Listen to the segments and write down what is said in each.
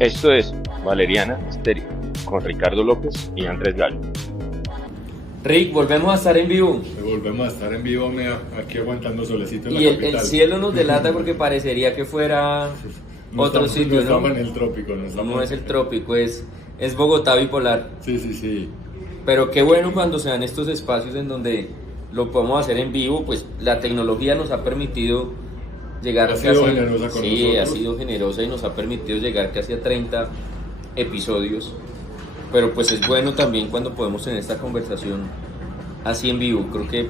Esto es Valeriana Estéreo con Ricardo López y Andrés Gallo. Rick, volvemos a estar en vivo. Volvemos a estar en vivo, aquí aguantando solecito en Y la el capital. cielo nos delata porque parecería que fuera otro sitio, no ¿no? estamos en el trópico. No es el trópico, es Bogotá bipolar. Sí. Pero qué bueno cuando se dan estos espacios en donde lo podemos hacer en vivo, pues la tecnología nos ha permitido llegar Ha sido generosa con sí, nosotros. ha sido generosa y nos ha permitido llegar casi a 30 episodios. Pero pues es bueno también cuando podemos tener esta conversación así en vivo. Creo que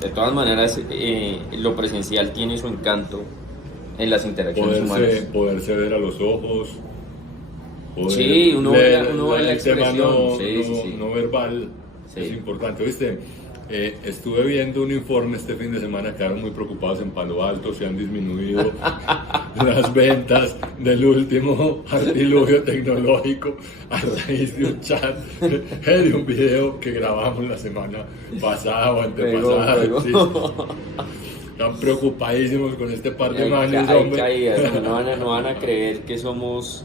de todas maneras lo presencial tiene su encanto en las interacciones humanas. Poderse ver a los ojos. Sí, uno ve la el tema expresión. Sí. no verbal Sí. es importante. ¿Viste? Estuve viendo un informe este fin de semana, quedaron muy preocupados en Palo Alto, se han disminuido las ventas del último artilugio tecnológico a raíz de un chat, de un video que grabamos la semana pasada o antepasada. Pegó. Sí. Están preocupadísimos con este par de manos, Hay hombre. caídas, no van a creer que somos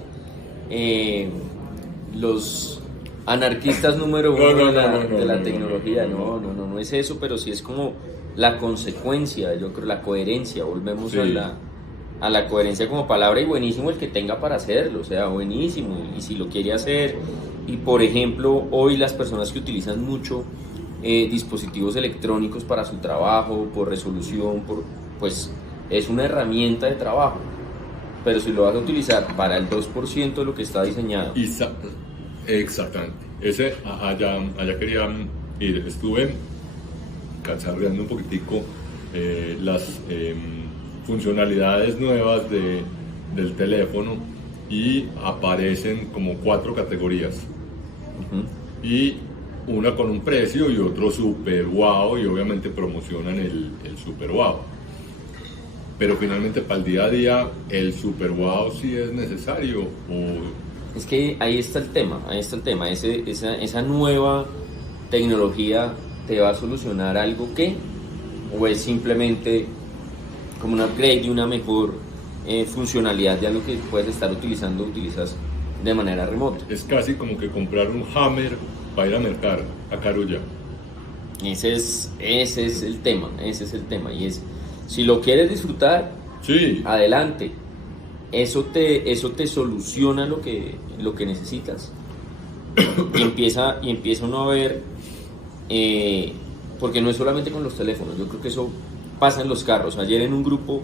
los anarquistas número uno de la tecnología. No es eso, pero sí es como la consecuencia, yo creo, la coherencia. Volvemos Sí. a la coherencia como palabra, y buenísimo el que tenga para hacerlo, o sea, buenísimo, y si lo quiere hacer. Y por ejemplo, hoy las personas que utilizan mucho dispositivos electrónicos para su trabajo, por resolución, pues es una herramienta de trabajo. Pero si lo vas a utilizar para el 2% de lo que está diseñado. Exactamente. Allá quería ir. Estuve cacharreando un poquitico las funcionalidades nuevas del teléfono y aparecen como 4 categorías. Uh-huh. Y una con un precio y otro super wow, y obviamente promocionan el super wow. Pero finalmente para el día a día el super wow sí es necesario o... Es que ahí está el tema. Esa nueva tecnología te va a solucionar algo que, o es simplemente como un upgrade y una mejor funcionalidad de algo que utilizas de manera remota. Es casi como que comprar un Hammer para ir a mercar a Carulla. Ese es el tema, y es, si lo quieres disfrutar, Sí. adelante. Eso te soluciona lo que necesitas. y empieza uno a ver, porque no es solamente con los teléfonos, yo creo que eso pasa en los carros. Ayer en un grupo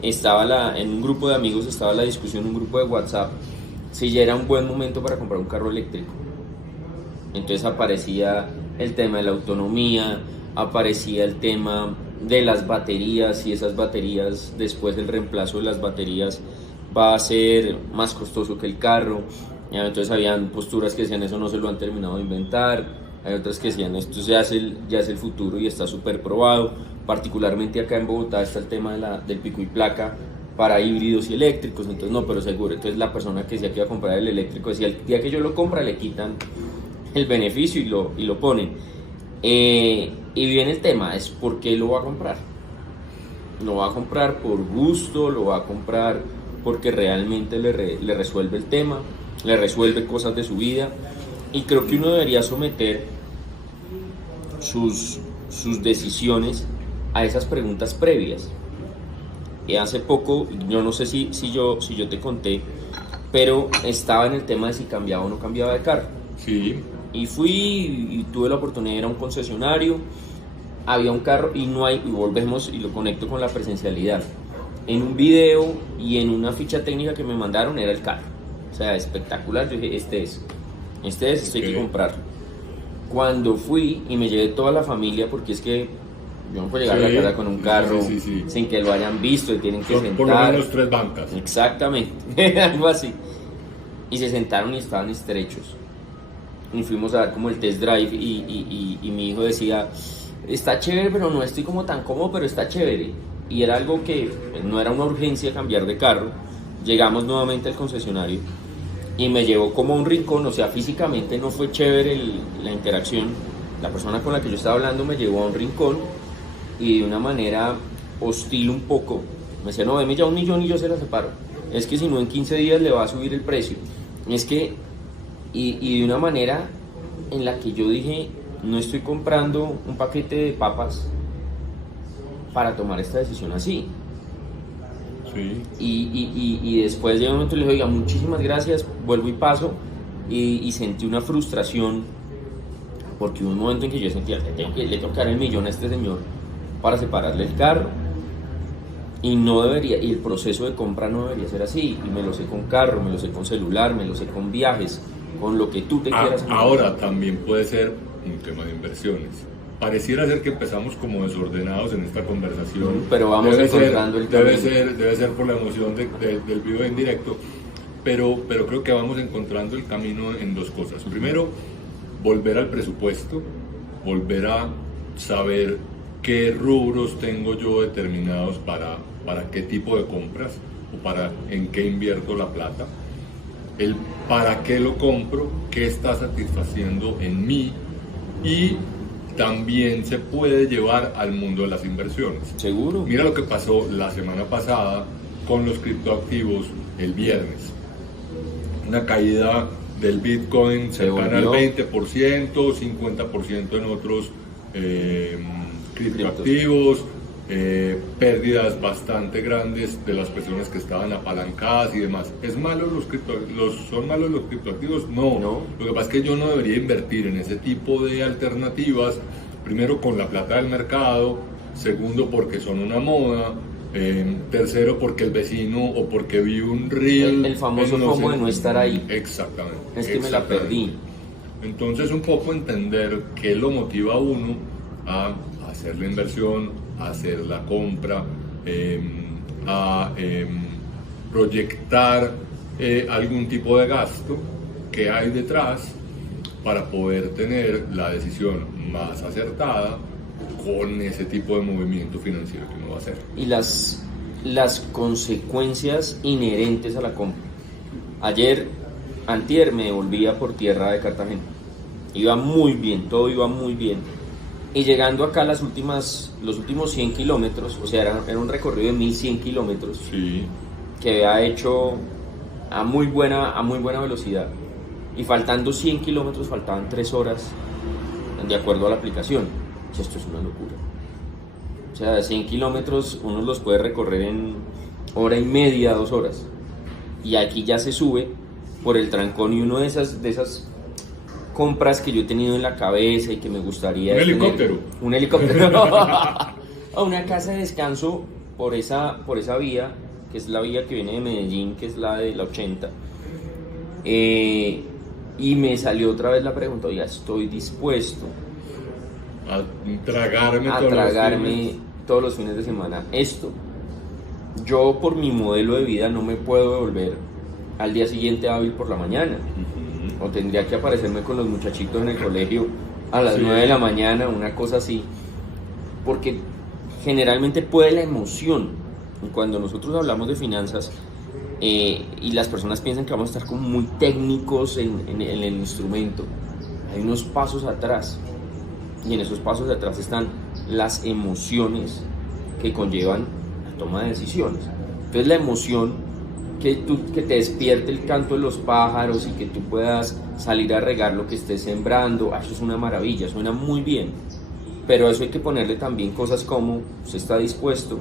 de amigos estaba la discusión, un grupo de WhatsApp, si ya era un buen momento para comprar un carro eléctrico. Entonces aparecía el tema de la autonomía, aparecía el tema de las baterías, y esas baterías, después el reemplazo de las baterías va a ser más costoso que el carro. Entonces habían posturas que decían eso no se lo han terminado de inventar, hay otras que decían esto ya es el futuro y está súper probado. Particularmente acá en Bogotá está el tema del pico y placa para híbridos y eléctricos, entonces no, pero seguro. Entonces la persona que decía que iba a comprar el eléctrico decía, el día que yo lo compra le quitan el beneficio y lo ponen. Y viene el tema, es por qué lo va a comprar. Lo va a comprar por gusto, lo va a comprar porque realmente le resuelve el tema, le resuelve cosas de su vida. Y creo que uno debería someter sus decisiones a esas preguntas previas. Y hace poco, yo no sé si yo te conté, pero estaba en el tema de si cambiaba o no cambiaba de carro. Sí. Y fui y tuve la oportunidad de ir a un concesionario, había un carro y volvemos y lo conecto con la presencialidad. En un video y en una ficha técnica que me mandaron era el carro. O sea, espectacular. Yo dije, esto hay que comprarlo. Cuando fui y me llevé toda la familia, porque es que yo no puedo llegar a la casa con un carro sin que lo hayan visto y tienen que sentar. Por lo menos 3 bancas. Exactamente, algo así. Y se sentaron y estaban estrechos. Y fuimos a dar como el test drive y mi hijo decía, está chévere, pero no estoy como tan cómodo, pero está chévere. Y era algo que no era una urgencia cambiar de carro. Llegamos nuevamente al concesionario y me llevó como a un rincón, o sea, físicamente no fue chévere la interacción. La persona con la que yo estaba hablando me llevó a un rincón y de una manera hostil un poco. Me decía, no, deme ya 1 millón y yo se la separo. Es que si no, en 15 días le va a subir el precio. Es que, y de una manera en la que yo dije, no estoy comprando un paquete de papas para tomar esta decisión así. Sí. Y después de un momento le dije, oiga, muchísimas gracias, vuelvo y paso, y sentí una frustración, porque hubo un momento en que yo sentía, le tengo que dar el millón a este señor para separarle el carro, y no debería, y el proceso de compra no debería ser así, y me lo sé con carro, me lo sé con celular, me lo sé con viajes, con lo que tú te quieras. Ahora también puede ser un tema de inversiones. Pareciera ser que empezamos como desordenados en esta conversación. Pero vamos encontrando el camino. Debe ser por la emoción del vivo en directo. Pero creo que vamos encontrando el camino en dos cosas. Primero, volver al presupuesto, volver a saber qué rubros tengo yo determinados para qué tipo de compras o en qué invierto la plata. El para qué lo compro, qué está satisfaciendo en mí, y también se puede llevar al mundo de las inversiones. Seguro. Mira lo que pasó la semana pasada con los criptoactivos el viernes. Una caída del Bitcoin cercana al 20%, 50% en otros criptoactivos, pérdidas bastante grandes de las personas que estaban apalancadas y demás. ¿Son malos los criptoactivos? No. Lo que pasa es que yo no debería invertir en ese tipo de alternativas, primero con la plata del mercado, segundo porque son una moda, tercero porque el vecino o porque vi un reel. El famoso FOMO de no estar ahí. Exactamente. Es que me la perdí. Entonces un poco entender qué lo motiva a uno a hacer la inversión, a hacer la compra, a proyectar algún tipo de gasto que hay detrás para poder tener la decisión más acertada con ese tipo de movimiento financiero que uno va a hacer. Y las consecuencias inherentes a la compra. Antier me volvía por tierra de Cartagena. Iba muy bien, todo iba muy bien. Y llegando acá los últimos 100 kilómetros, o sea, era un recorrido de 1100 kilómetros, sí, que había hecho a muy buena velocidad. Y faltando 100 kilómetros, faltaban 3 horas, de acuerdo a la aplicación. Esto es una locura. O sea, 100 kilómetros uno los puede recorrer en hora y media, 2 horas. Y aquí ya se sube por el trancón, y uno de esas compras que yo he tenido en la cabeza y que me gustaría... Un helicóptero. A una casa de descanso por esa vía, que es la vía que viene de Medellín, que es la de la 80. Y me salió otra vez la pregunta, oiga, estoy dispuesto a tragarme todos los fines de semana esto. Yo, por mi modelo de vida, no me puedo devolver al día siguiente hábil por la mañana. O tendría que aparecerme con los muchachitos en el colegio a las 9 de la mañana, una cosa así. Porque generalmente puede la emoción. Y cuando nosotros hablamos de finanzas y las personas piensan que vamos a estar como muy técnicos en el instrumento, hay unos pasos atrás. Y en esos pasos de atrás están las emociones que conllevan la toma de decisiones. Entonces la emoción que te despierte el canto de los pájaros y que tú puedas salir a regar lo que estés sembrando, eso es una maravilla, suena muy bien. Pero a eso hay que ponerle también cosas como: usted está dispuesto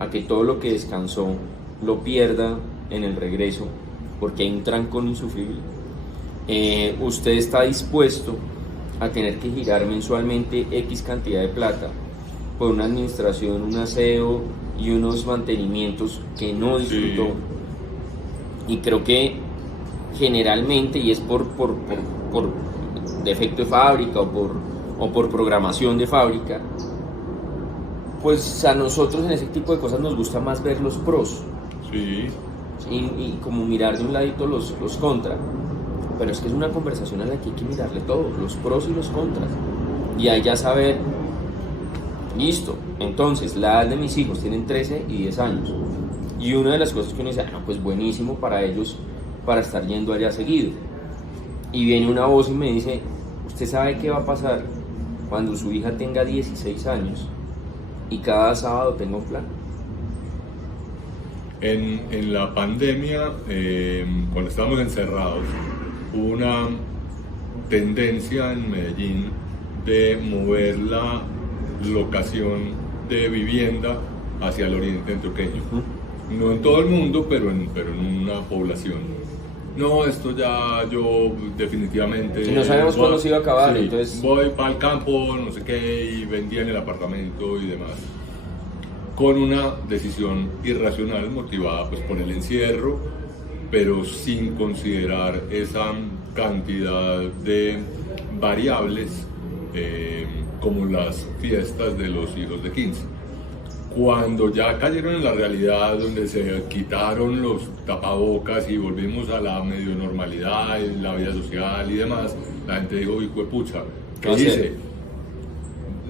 a que todo lo que descansó lo pierda en el regreso porque hay un trancón insufrible. Usted está dispuesto a tener que girar mensualmente X cantidad de plata por una administración, un aseo y unos mantenimientos que no disfrutó. Y creo que generalmente, y es por defecto de fábrica o por programación de fábrica, pues a nosotros en ese tipo de cosas nos gusta más ver los pros. Sí. Y como mirar de un ladito los contra. Pero es que es una conversación en la que hay que mirarle todo, los pros y los contras. Y ahí ya saber, listo, entonces la edad de mis hijos tienen 13 y 10 años. Y una de las cosas que uno dice, pues buenísimo para ellos, para estar yendo allá seguido. Y viene una voz y me dice, ¿usted sabe qué va a pasar cuando su hija tenga 16 años y cada sábado tenga un plan? En la pandemia, cuando estábamos encerrados, hubo una tendencia en Medellín de mover la locación de vivienda hacia el oriente antioqueño. No en todo el mundo, pero en una población. No, esto ya yo definitivamente... Y no sabemos cuándo se iba a acabar, sí, entonces... Voy para el campo, no sé qué, y vendían el apartamento y demás. Con una decisión irracional motivada pues por el encierro, pero sin considerar esa cantidad de variables como las fiestas de los hijos de 15. Cuando ya cayeron en la realidad, donde se quitaron los tapabocas y volvimos a la medio normalidad, en la vida social y demás, la gente dijo, hijo de pucha, ¿qué hice?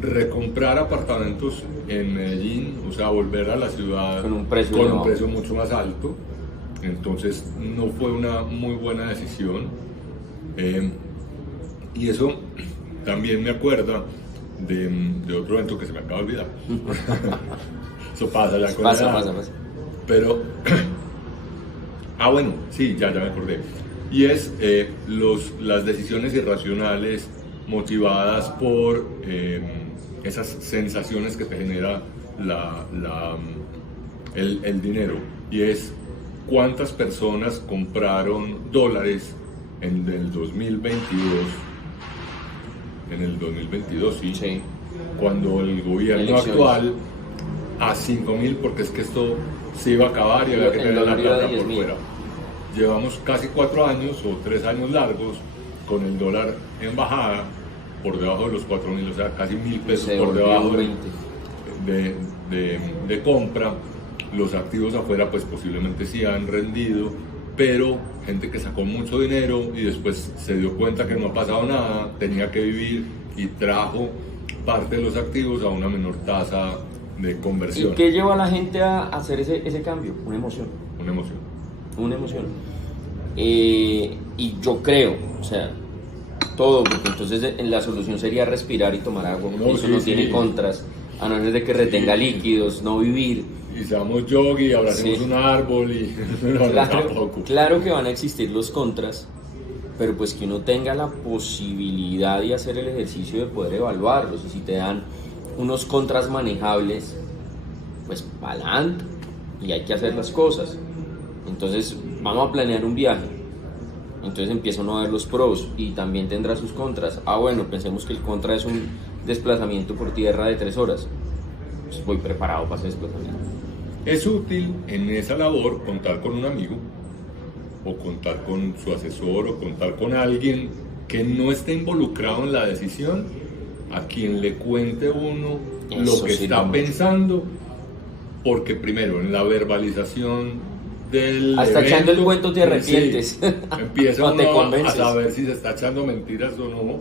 Recomprar apartamentos en Medellín, o sea, volver a la ciudad con un precio mucho más alto. Entonces no fue una muy buena decisión. Y eso también me acuerda de otro evento que se me acaba de olvidar. Eso pasa ya con la edad. Pasa. Pero, bueno, sí, ya me acordé. Y es las decisiones irracionales motivadas por esas sensaciones que te genera el dinero. Y es cuántas personas compraron dólares en el 2022. En el 2022, sí. Cuando el gobierno actual a 5.000, porque es que esto se iba a acabar y había que tener la plata por fuera. Llevamos casi 4 años o 3 años largos con el dólar en bajada por debajo de los 4.000, o sea, casi 1.000 pesos por debajo de compra. Los activos afuera pues posiblemente sí han rendido, pero gente que sacó mucho dinero y después se dio cuenta que no ha pasado nada, tenía que vivir y trajo parte de los activos a una menor tasa de conversión. ¿Y qué lleva a la gente a hacer ese cambio? Una emoción. Y yo creo, o sea, todo, porque entonces la solución sería respirar y tomar agua, porque eso no tiene contras, a no ser de que retenga líquidos, no vivir. Y seamos yogi, abracemos un árbol y... Claro que van a existir los contras, pero pues que uno tenga la posibilidad de hacer el ejercicio de poder evaluarlos, y si te dan unos contras manejables, pues para adelante, y hay que hacer las cosas. Entonces vamos a planear un viaje, entonces empieza uno a ver los pros y también tendrá sus contras. Bueno, pensemos que el contra es un desplazamiento por tierra de 3 horas, pues voy preparado para ese desplazamiento. Es útil en esa labor contar con un amigo, o contar con su asesor, o contar con alguien que no esté involucrado en la decisión, a quien le cuente uno lo que está pensando, porque primero en la verbalización del hasta evento, echando el cuento te arrepientes. Sí, empieza no uno a saber si se está echando mentiras o no,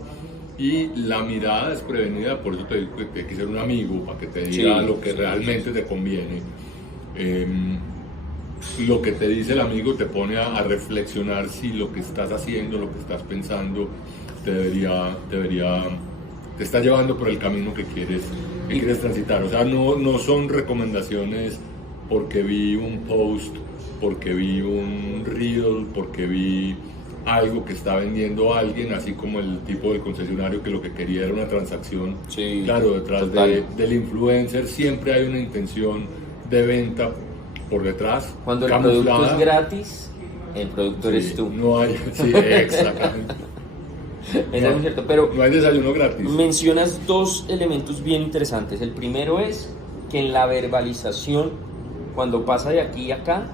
y la mirada desprevenida, por eso te digo que tiene que ser un amigo para que te diga lo que realmente te conviene. Lo que te dice el amigo te pone a reflexionar si lo que estás haciendo, lo que estás pensando te está llevando por el camino que quieres transitar. O sea, no son recomendaciones porque vi un post, porque vi un reel, porque vi algo que está vendiendo alguien, así como el tipo del concesionario que lo que quería era una transacción. Sí, claro, detrás del influencer siempre hay una intención de venta por detrás. Cuando el producto es gratis, el productor eres tú. No hay, sí, exactamente. Eso es cierto, pero no hay desayuno gratis. Mencionas 2 elementos bien interesantes. El primero es que en la verbalización, cuando pasa de aquí a acá,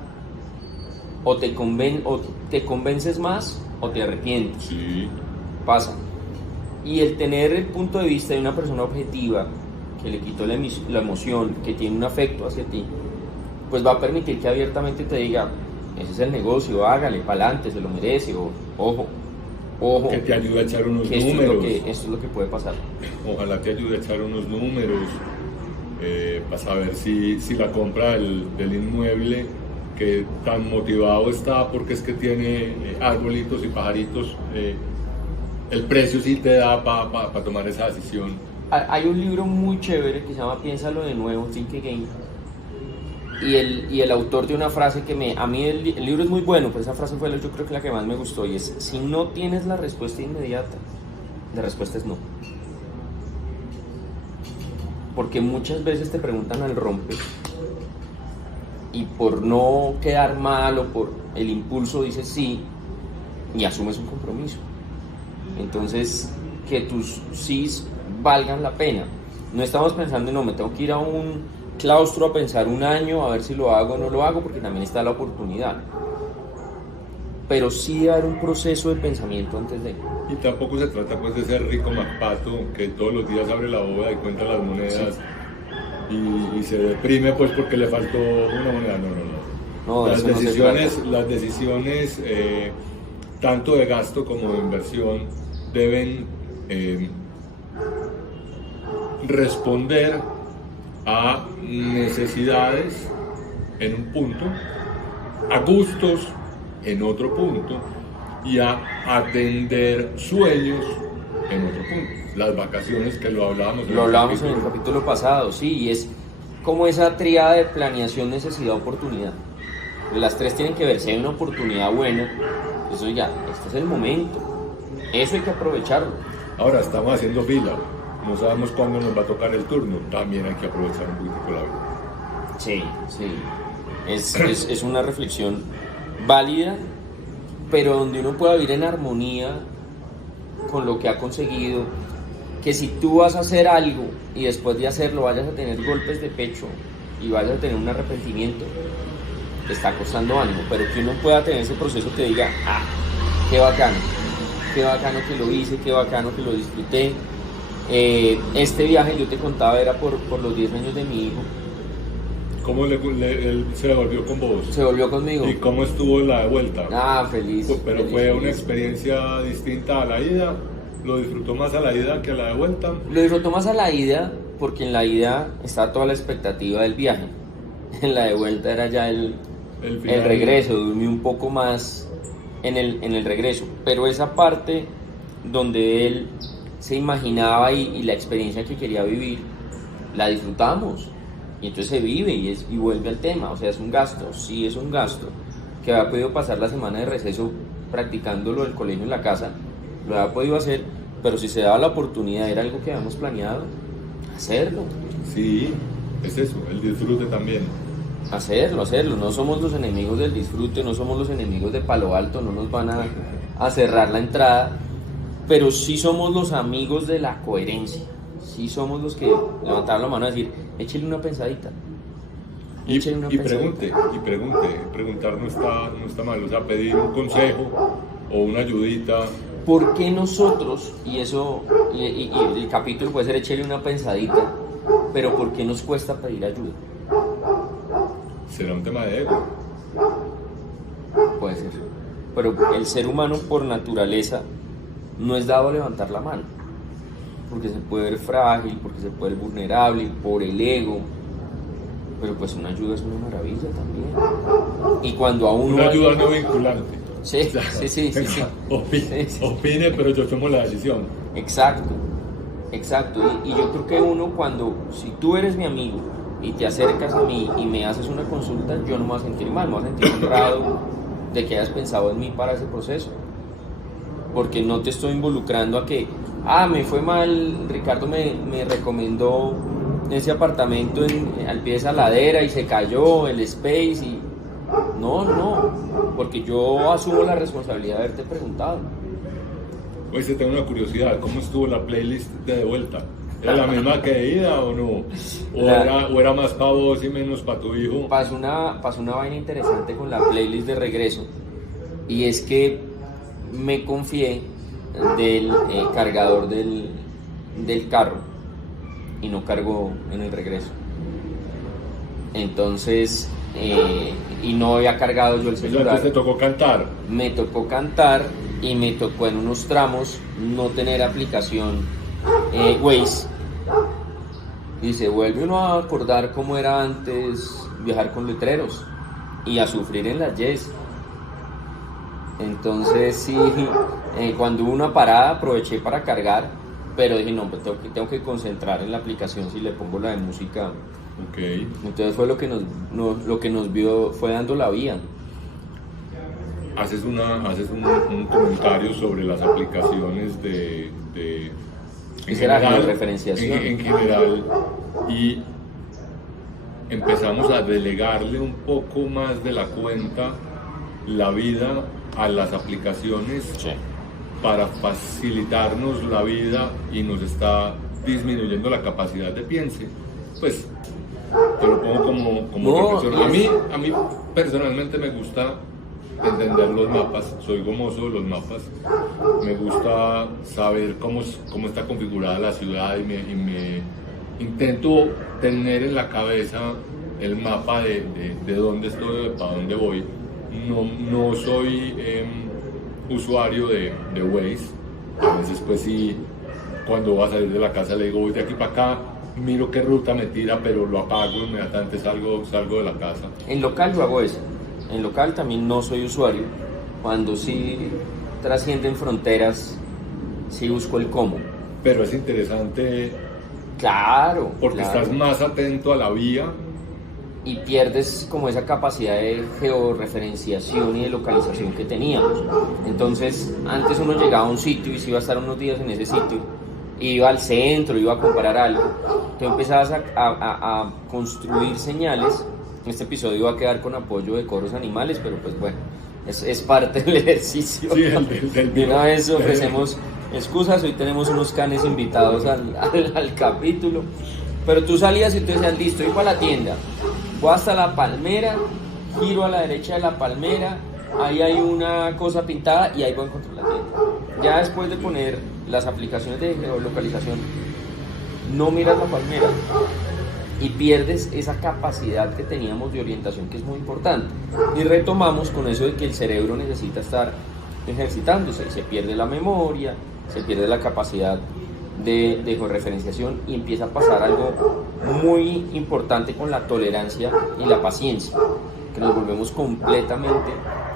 o te convences más o te arrepientes. Sí. Pasa. Y el tener el punto de vista de una persona objetiva, que le quitó la emoción, que tiene un afecto hacia ti, pues va a permitir que abiertamente te diga, ese es el negocio, hágale, pa'lante, se lo merece, o ojo. Que te ayude a echar unos que números. Esto es lo que puede pasar. Ojalá te ayude a echar unos números para saber si la compra del inmueble que tan motivado está porque es que tiene arbolitos y pajaritos, el precio sí te da para tomar esa decisión. Hay un libro muy chévere que se llama Piénsalo de nuevo, Think Again, y el autor de una frase que a mí el libro es muy bueno, pero esa frase fue yo creo que la que más me gustó, y es: si no tienes la respuesta inmediata, la respuesta es no. Porque muchas veces te preguntan al rompe y por no quedar mal o por el impulso dices sí y asumes un compromiso. Entonces, que tus sís valgan la pena. No estamos pensando en no, me tengo que ir a un claustro a pensar un año a ver si lo hago o no lo hago, porque también está la oportunidad. Pero sí debe haber un proceso de pensamiento antes de... Y tampoco se trata pues de ser rico MacPato que todos los días abre la bóveda y cuenta las monedas, sí, y se deprime pues porque le faltó una moneda. No. Las decisiones tanto de gasto como de inversión deben responder a necesidades en un punto, a gustos en otro punto y a atender sueños en otro punto. Las vacaciones, que lo hablábamos en el capítulo pasado, sí, y es como esa tríada de planeación, necesidad, oportunidad. Las tres tienen que ver. Si hay una oportunidad buena, eso ya, este es el momento, eso hay que aprovecharlo. Ahora estamos haciendo fila, no sabemos cuándo nos va a tocar el turno, también hay que aprovechar un poquito la vida. Sí, es una reflexión válida, pero donde uno pueda vivir en armonía con lo que ha conseguido. Que si tú vas a hacer algo y después de hacerlo vayas a tener golpes de pecho y vayas a tener un arrepentimiento, te está costando ánimo, pero que uno pueda tener ese proceso que diga: qué bacano que lo hice, qué bacano que lo disfruté. Este viaje, yo te contaba, era por los 10 años de mi hijo. ¿Cómo él se volvió con vos? Se volvió conmigo. ¿Y cómo estuvo la de vuelta? Feliz. Pero feliz, fue feliz. Una experiencia distinta a la ida. ¿Lo disfrutó más a la ida que a la de vuelta? Lo disfrutó más a la ida, porque en la ida está toda la expectativa del viaje. En la de vuelta era ya el regreso. Dormí un poco más en el regreso. Pero esa parte donde él se imaginaba y la experiencia que quería vivir, la disfrutamos. Y entonces se vive y vuelve al tema. O sea, es un gasto, sí es un gasto. Que había podido pasar la semana de receso practicándolo del colegio en la casa, lo había podido hacer, pero si se daba la oportunidad, era algo que habíamos planeado, hacerlo. Sí, es eso, el disfrute también. Hacerlo. No somos los enemigos del disfrute, no somos los enemigos de Palo Alto, no nos van a cerrar la entrada, pero sí somos los amigos de la coherencia. Sí somos los que levantaron la mano a decir: échale una pensadita. Y pregunte, preguntar no está mal, o sea, pedir un consejo o una ayudita. ¿Por qué nosotros, y el capítulo puede ser échale una pensadita, pero por qué nos cuesta pedir ayuda? ¿Será un tema de ego? Puede ser, pero el ser humano por naturaleza no es dado a levantar la mano, porque se puede ver frágil, porque se puede ver vulnerable, por el ego. Pero pues una ayuda es una maravilla también. Y cuando a uno... Una ayuda no vinculante. Sí. Opine, pero yo tomo la decisión. Exacto. Y yo creo que si tú eres mi amigo y te acercas a mí y me haces una consulta, yo no me voy a sentir mal, me voy a sentir honrado de que hayas pensado en mí para ese proceso. Porque no te estoy involucrando a que, me fue mal, Ricardo me recomendó ese apartamento al pie de esa ladera y se cayó el space y... No, porque yo asumo la responsabilidad de haberte preguntado. Oye, tengo una curiosidad, ¿cómo estuvo la playlist de vuelta? ¿Era la misma que de ida o no? ¿O era más para vos y menos para tu hijo? Pasó una vaina interesante con la playlist de regreso, y es que me confié del cargador del carro y no cargó en el regreso. Entonces, y no había cargado yo el celular. Entonces te tocó cantar. Me tocó cantar y me tocó en unos tramos no tener aplicación Waze. Y se vuelve uno a acordar cómo era antes viajar con letreros y a sufrir en las yes. Entonces sí, cuando hubo una parada aproveché para cargar, pero dije no, pues tengo que concentrar en la aplicación. Si le pongo la de música Ok. Entonces fue lo que nos vio, fue dando la vía. Haces un comentario sobre las aplicaciones Esa era la referenciación. en general, y empezamos a delegarle un poco más de la cuenta la vida a las aplicaciones, Sí. para facilitarnos la vida, y nos está disminuyendo la capacidad de piense. Pues te lo pongo como No, reflexión. A mí personalmente me gusta entender los mapas, soy gomoso de los mapas, me gusta saber cómo está configurada la ciudad, y me intento tener en la cabeza el mapa de dónde estoy, de para dónde voy. No soy usuario de Waze. A veces pues sí, cuando voy a salir de la casa le digo voy de aquí para acá, miro qué ruta me tira, pero lo apago inmediatamente, salgo de la casa. En local yo hago eso. En local también no soy usuario. Cuando sí trascienden fronteras, sí busco el cómo. Pero es interesante Claro. porque claro. estás más atento a la vía. Y pierdes como esa capacidad de georreferenciación y de localización que teníamos. Entonces, antes uno llegaba a un sitio y se iba a estar unos días en ese sitio, iba al centro, iba a comprar algo, tú empezabas a construir señales. Este episodio va a quedar con apoyo de coros animales, pero pues bueno, es parte del ejercicio. Sí, De una vez ofrecemos excusas, hoy tenemos unos canes invitados al capítulo. Pero tú salías y tú decías, listo, voy para la tienda, voy hasta la palmera, giro a la derecha de la palmera, ahí hay una cosa pintada y ahí voy a encontrar la tienda. Ya después de poner las aplicaciones de geolocalización, no miras la palmera y pierdes esa capacidad que teníamos de orientación, que es muy importante. Y retomamos con eso de que el cerebro necesita estar ejercitándose, se pierde la memoria, se pierde la capacidad de georreferenciación, y empieza a pasar algo muy importante con la tolerancia y la paciencia, que nos volvemos completamente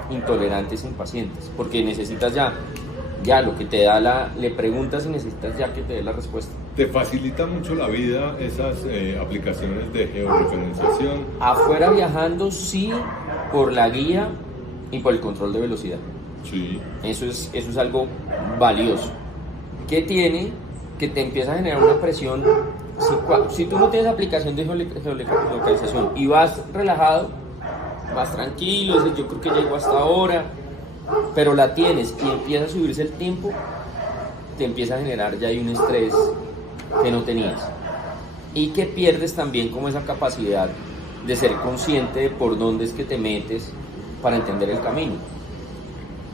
intolerantes e impacientes, porque necesitas ya lo que te da le preguntas y necesitas ya que te dé la respuesta. ¿Te facilita mucho la vida esas aplicaciones de georreferenciación? Afuera viajando, sí, por la guía y por el control de velocidad. Sí. Eso es algo valioso. ¿Qué tiene? Que te empieza a generar una presión. Si tú no tienes aplicación de geolocalización y vas relajado, vas tranquilo, dices, yo creo que llego hasta ahora, pero la tienes y empieza a subirse el tiempo, te empieza a generar ya hay un estrés que no tenías, y que pierdes también como esa capacidad de ser consciente de por dónde es que te metes para entender el camino.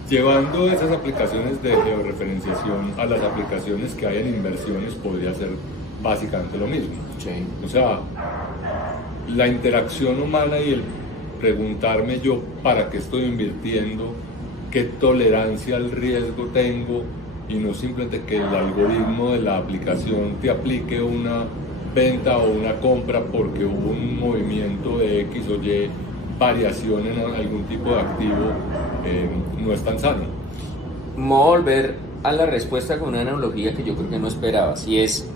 Llevando esas aplicaciones de georreferenciación a las aplicaciones que hay en inversiones, podría ser básicamente lo mismo. Sí. O sea, la interacción humana y el preguntarme yo para qué estoy invirtiendo, qué tolerancia al riesgo tengo, y no simplemente que el algoritmo de la aplicación te aplique una venta o una compra porque hubo un movimiento de X o Y variación en algún tipo de activo, no es tan sano. Me voy a volver a la respuesta con una analogía que yo creo que no esperaba, si es: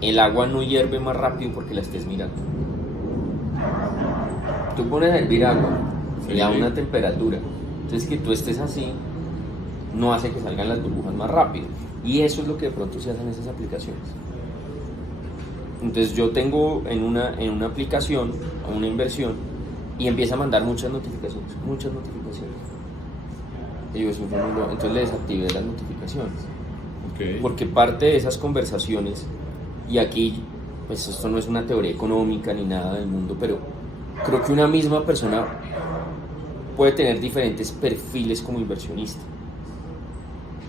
el agua no hierve más rápido porque la estés mirando. Tú pones a hervir agua, Sí. le da una temperatura, entonces que tú estés así no hace que salgan las burbujas más rápido, y eso es lo que de pronto se hace en esas aplicaciones. Entonces yo tengo en una aplicación una inversión y empieza a mandar muchas notificaciones. Y yo entonces le desactivé las notificaciones. Okay. Porque parte de esas conversaciones, y aquí pues esto no es una teoría económica ni nada del mundo, pero creo que una misma persona puede tener diferentes perfiles como inversionista.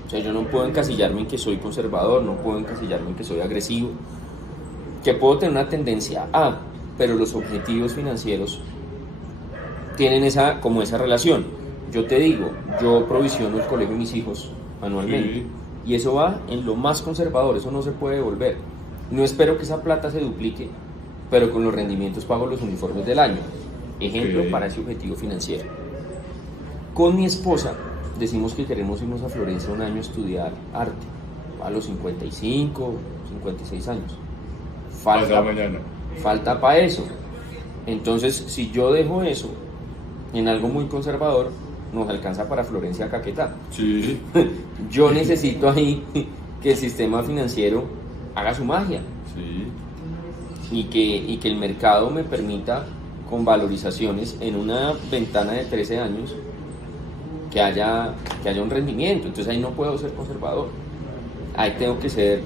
O sea, yo no puedo encasillarme en que soy conservador, no puedo encasillarme en que soy agresivo, que puedo tener una tendencia a, pero los objetivos financieros tienen esa relación. Yo te digo, yo provisiono el colegio de mis hijos anualmente, Sí. y eso va en lo más conservador, eso no se puede devolver. No espero que esa plata se duplique, pero con los rendimientos pago los uniformes del año. Ejemplo Ok. para ese objetivo financiero. Con mi esposa decimos que queremos irnos a Florencia un año a estudiar arte, a los 55, 56 años. Pasado mañana. falta para eso. Entonces, si yo dejo eso en algo muy conservador, nos alcanza para Florencia Caquetá. Sí. Yo necesito ahí que el sistema financiero haga su magia Sí. y que el mercado me permita, con valorizaciones en una ventana de 13 años, que haya un rendimiento. Entonces ahí no puedo ser conservador, ahí tengo que ser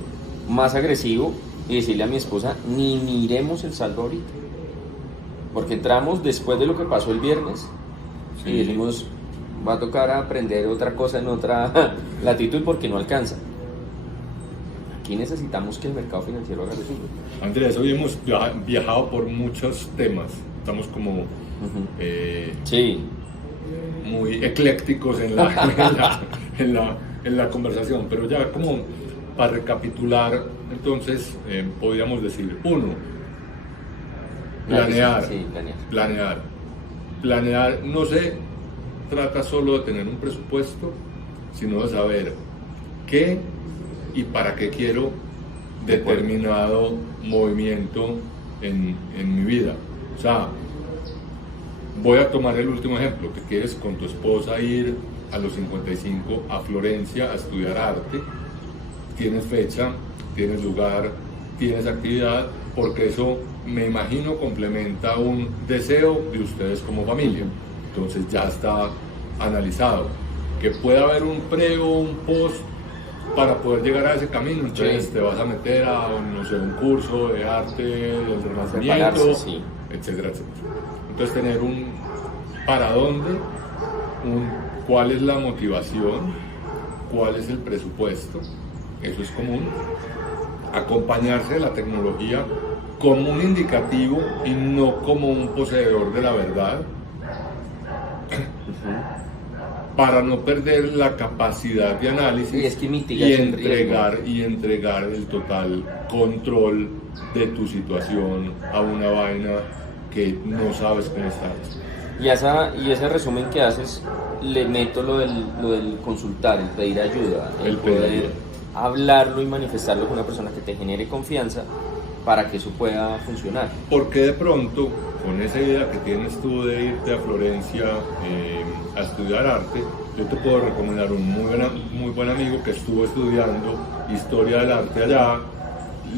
más agresivo y decirle a mi esposa, ni miremos el saldo ahorita, porque entramos después de lo que pasó el viernes y decimos, va a tocar aprender otra cosa en otra latitud porque no alcanza. Aquí necesitamos que el mercado financiero haga lo suyo. Andrés, hoy hemos viajado por muchos temas, estamos como Sí, muy eclécticos en la conversación, pero ya como para recapitular, entonces podríamos decir, uno, planear, sí, planear no se trata solo de tener un presupuesto, sino de saber qué y para qué quiero determinado movimiento en mi vida. O sea, voy a tomar el último ejemplo, que quieres con tu esposa ir a los 55 a Florencia a estudiar arte, tienes fecha, tienes lugar, tienes actividad, porque eso, me imagino, complementa un deseo de ustedes como familia. Entonces ya está analizado. Que pueda haber un pre o un post para poder llegar a ese camino, entonces te vas a meter a, no sé, un curso de arte, del renacimiento, etcétera, etcétera. Entonces tener un para dónde, cuál es la motivación, cuál es el presupuesto, eso es común. Acompañarse de la tecnología como un indicativo y no como un poseedor de la verdad, para no perder la capacidad de análisis y es que entregar el total control de tu situación a una vaina que no sabes cómo estás. Y ese resumen que haces, le meto lo del consultar, el pedir ayuda, el poder hablarlo y manifestarlo con una persona que te genere confianza para que eso pueda funcionar. Porque de pronto, con esa idea que tienes tú de irte a Florencia a estudiar arte, yo te puedo recomendar un muy buen amigo que estuvo estudiando historia del arte allá,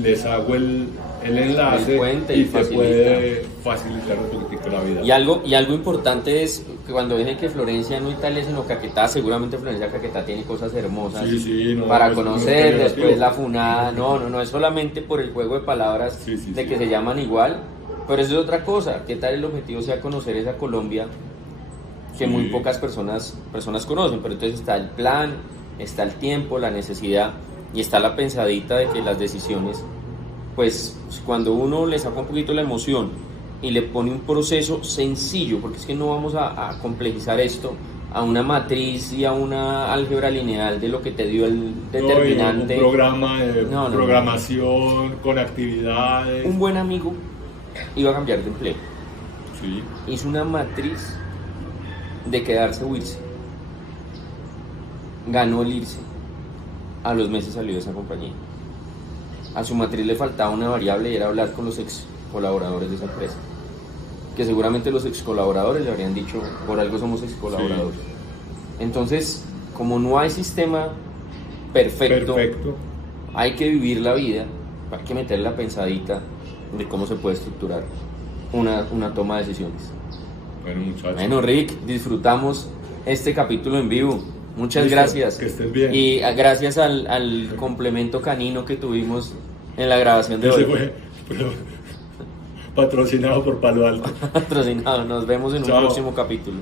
les hago el enlace y te puede facilitar un poquitico la vida. Y algo importante es que cuando dicen que Florencia no Italia sino Caquetá, seguramente Florencia Caquetá tiene cosas hermosas para conocer, después la funada, no es solamente por el juego de palabras que se llaman igual, pero eso es otra cosa. ¿Qué tal el objetivo sea conocer esa Colombia que muy pocas personas conocen? Pero entonces está el plan, está el tiempo, la necesidad y está la pensadita de que las decisiones, pues cuando uno le saca un poquito la emoción y le pone un proceso sencillo, porque es que no vamos a complejizar esto a una matriz y a una álgebra lineal de lo que te dio el determinante. Un programa de programación con actividades. Un buen amigo iba a cambiar de empleo. Sí. Hizo una matriz de quedarse o irse. Ganó el irse. A los meses salió de esa compañía. A su matriz le faltaba una variable y era hablar con los ex colaboradores de esa empresa, que seguramente los ex colaboradores le habrían dicho, por algo somos ex colaboradores. Entonces, como no hay sistema perfecto, hay que vivir la vida, hay que meter la pensadita de cómo se puede estructurar una toma de decisiones. Bueno, muchachos. Bueno, Rick, disfrutamos este capítulo en vivo. Muchas gracias. Que estés bien. Y gracias al complemento canino que tuvimos en la grabación de hoy. Pero patrocinado por Palo Alto. Patrocinado. Nos vemos en un próximo capítulo.